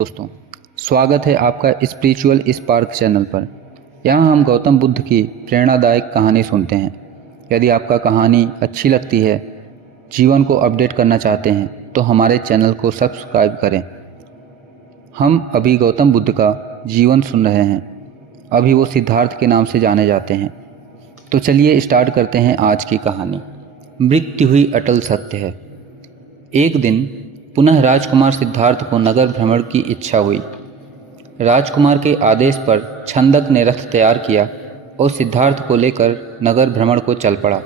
दोस्तों, स्वागत है आपका स्पिरिचुअल स्पार्क चैनल पर। यहाँ हम गौतम बुद्ध की प्रेरणादायक कहानी सुनते हैं। यदि आपका कहानी अच्छी लगती है, जीवन को अपडेट करना चाहते हैं तो हमारे चैनल को सब्सक्राइब करें। हम अभी गौतम बुद्ध का जीवन सुन रहे हैं। अभी वो सिद्धार्थ के नाम से जाने जाते हैं। तो चलिए स्टार्ट करते हैं आज की कहानी। मृत्यु हुई अटल सत्य है। एक दिन पुनः राजकुमार सिद्धार्थ को नगर भ्रमण की इच्छा हुई। राजकुमार के आदेश पर छंदक ने रथ तैयार किया और सिद्धार्थ को लेकर नगर भ्रमण को चल पड़ा।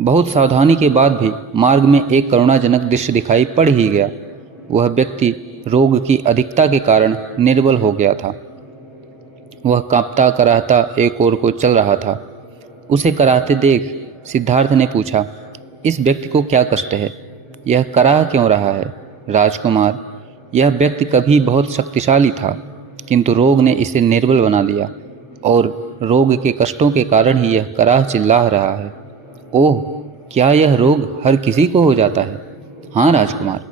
बहुत सावधानी के बाद भी मार्ग में एक करुणाजनक दृश्य दिखाई पड़ ही गया। वह व्यक्ति रोग की अधिकता के कारण निर्बल हो गया था। वह कांपता कराहता एक ओर को चल रहा था। उसे कराहते देख सिद्धार्थ ने पूछा, इस व्यक्ति को क्या कष्ट है? यह कराह क्यों रहा है? राजकुमार, यह व्यक्ति कभी बहुत शक्तिशाली था, किंतु रोग ने इसे निर्बल बना दिया और रोग के कष्टों के कारण ही यह कराह चिल्ला रहा है। ओह, क्या यह रोग हर किसी को हो जाता है? हाँ राजकुमार,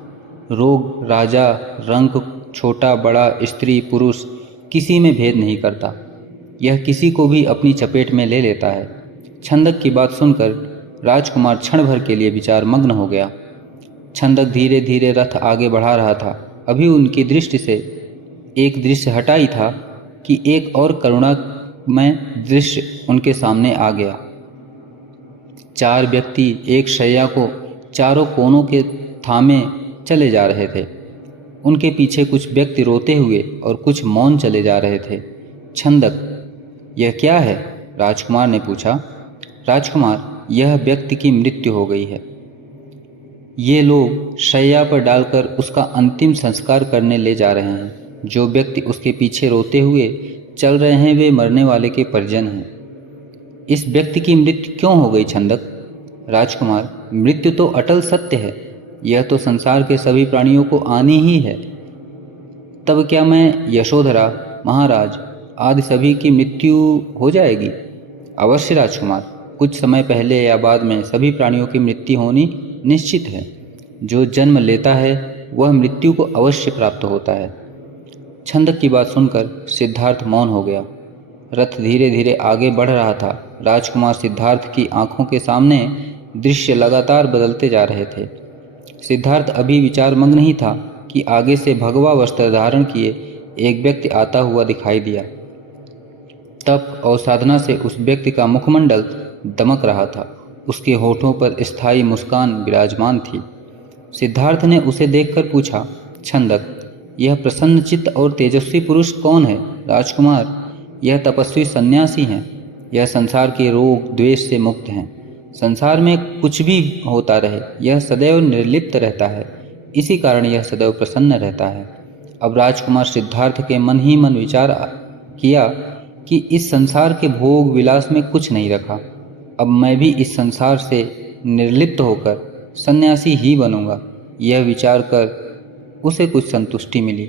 रोग राजा, रंग, छोटा बड़ा, स्त्री पुरुष, किसी में भेद नहीं करता। यह किसी को भी अपनी चपेट में ले लेता है। छंदक की बात सुनकर राजकुमार क्षण भर के लिए विचार मग्न हो गया। छंदक धीरे धीरे रथ आगे बढ़ा रहा था। अभी उनकी दृष्टि से एक दृश्य हटा ही था कि एक और करुणामय दृश्य उनके सामने आ गया। चार व्यक्ति एक शैया को चारों कोनों के थामे चले जा रहे थे। उनके पीछे कुछ व्यक्ति रोते हुए और कुछ मौन चले जा रहे थे। छंदक, यह क्या है? राजकुमार ने पूछा। राजकुमार, यह व्यक्ति की मृत्यु हो गई है। ये लोग शैया पर डालकर उसका अंतिम संस्कार करने ले जा रहे हैं। जो व्यक्ति उसके पीछे रोते हुए चल रहे हैं वे मरने वाले के परिजन हैं। इस व्यक्ति की मृत्यु क्यों हो गई छंदक? राजकुमार, मृत्यु तो अटल सत्य है। यह तो संसार के सभी प्राणियों को आनी ही है। तब क्या मैं, यशोधरा, महाराज आदि सभी की मृत्यु हो जाएगी? अवश्य राजकुमार, कुछ समय पहले या बाद में सभी प्राणियों की मृत्यु होनी निश्चित है। जो जन्म लेता है वह मृत्यु को अवश्य प्राप्त होता है। छंदक की बात सुनकर सिद्धार्थ मौन हो गया। रथ धीरे धीरे आगे बढ़ रहा था। राजकुमार सिद्धार्थ की आंखों के सामने दृश्य लगातार बदलते जा रहे थे। सिद्धार्थ अभी विचार मग्न ही था कि आगे से भगवा वस्त्र धारण किए एक व्यक्ति आता हुआ दिखाई दिया। तप और साधना से उस व्यक्ति का मुखमंडल दमक रहा था। उसके होठों पर स्थायी मुस्कान विराजमान थी। सिद्धार्थ ने उसे देखकर पूछा, छंदक, यह प्रसन्नचित्त और तेजस्वी पुरुष कौन है? राजकुमार, यह तपस्वी सन्यासी हैं। यह संसार के रोग द्वेष से मुक्त हैं। संसार में कुछ भी होता रहे, यह सदैव निर्लिप्त रहता है। इसी कारण यह सदैव प्रसन्न रहता है। अब राजकुमार सिद्धार्थ के मन ही मन विचार किया कि इस संसार के भोग विलास में कुछ नहीं रखा। अब मैं भी इस संसार से निर्लिप्त होकर सन्यासी ही बनूंगा। यह विचार कर उसे कुछ संतुष्टि मिली।